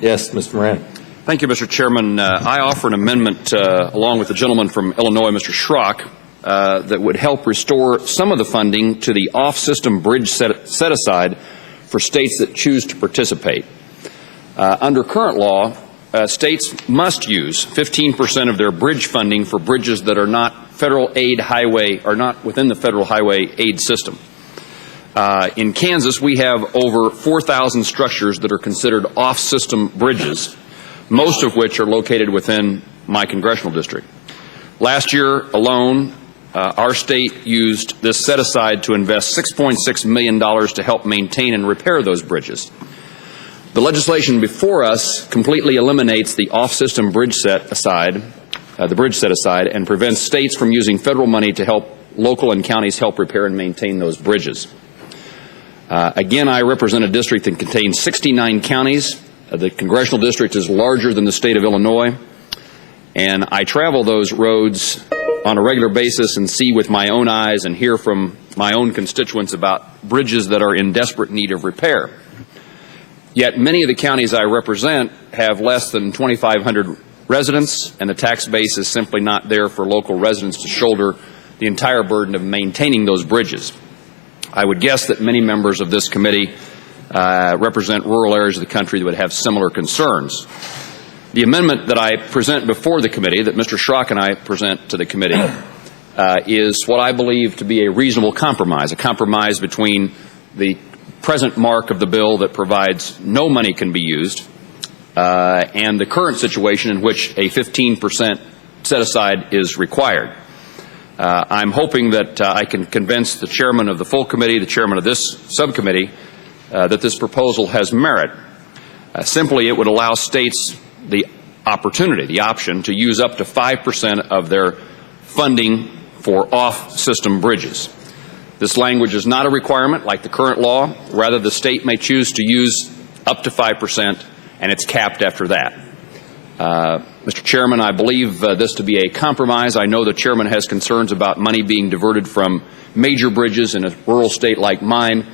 Yes, Mr. Moran. Thank you, Mr. Chairman. I offer an amendment along with the gentleman from Illinois, Mr. Schrock, that would help restore some of the funding to the off-system bridge set-aside for states that choose to participate. Under current law, states must use 15% of their bridge funding for bridges that are not federal aid highway, or not within the federal highway aid system. In Kansas, we have over 4,000 structures that are considered off-system bridges, most of which are located within my congressional district. Last year alone, our state used this set-aside to invest $6.6 million to help maintain and repair those bridges. The legislation before us completely eliminates the off-system bridge set-aside, and prevents states from using federal money to help local and counties help repair and maintain those bridges. Again, I represent a district that contains 69 counties. The congressional district is larger than the state of Illinois, and I travel those roads on a regular basis and see with my own eyes and hear from my own constituents about bridges that are in desperate need of repair. Yet many of the counties I represent have less than 2,500 residents, and the tax base is simply not there for local residents to shoulder the entire burden of maintaining those bridges. I would guess that many members of this committee represent rural areas of the country that would have similar concerns. The amendment that I present before the committee, that Mr. Schrock and I present to the committee, is what I believe to be a reasonable compromise, a compromise between the present mark of the bill that provides no money can be used and the current situation in which a 15% set-aside is required. I'm hoping that I can convince the chairman of the full committee, the chairman of this subcommittee, that this proposal has merit. Simply, it would allow states the opportunity, the option, to use up to 5% of their funding for off-system bridges. This language is not a requirement like the current law. Rather, the state may choose to use up to 5%, and it's capped after that. Mr. Chairman, I believe this to be a compromise. I know the chairman has concerns about money being diverted from major bridges in a rural state like mine.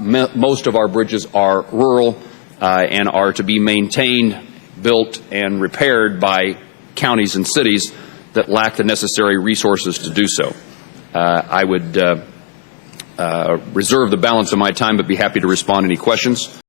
Most of our bridges are rural and are to be maintained, built, and repaired by counties and cities that lack the necessary resources to do so. I would reserve the balance of my time, but be happy to respond to any questions.